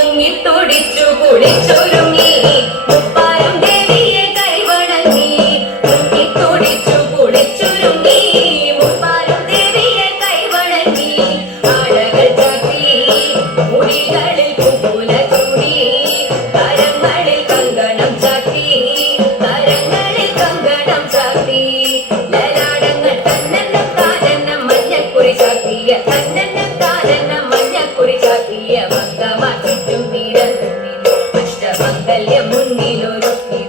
മുങ്ങിത്തുടിച്ചു കുളിച്ചൊരുങ്ങി മുപ്പാരം ദേവിയെ കൈവണങ്ങി. മുങ്ങിത്തുടിച്ചു കുളിച്ചൊരുങ്ങി മുപ്പാരം ദേവിയെ കൈവണങ്ങി. ആടകൾ അഷ്ടമംഗല്യം മുന്നിലൊരുക്കി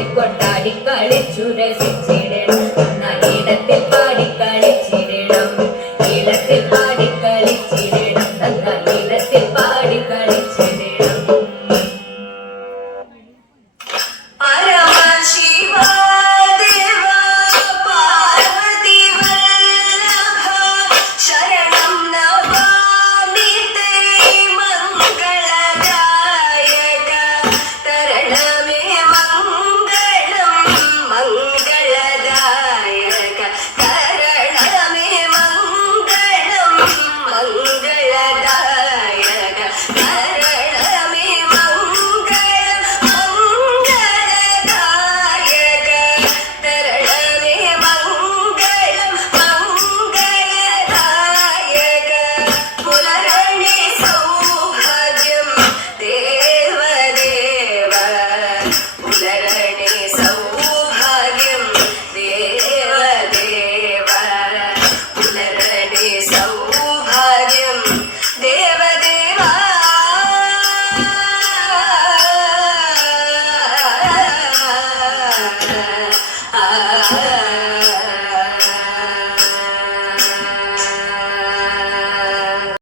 കൂടി കൊണ്ടാടി കളിച്ചു രസിച്ചിടണം ഇടത്തിൽ പാടി കളിച്ചിടണം. ഇടത്തിൽ പാടി കളിച്ചിടണം. ഇടത്തിൽ പാടി Oh.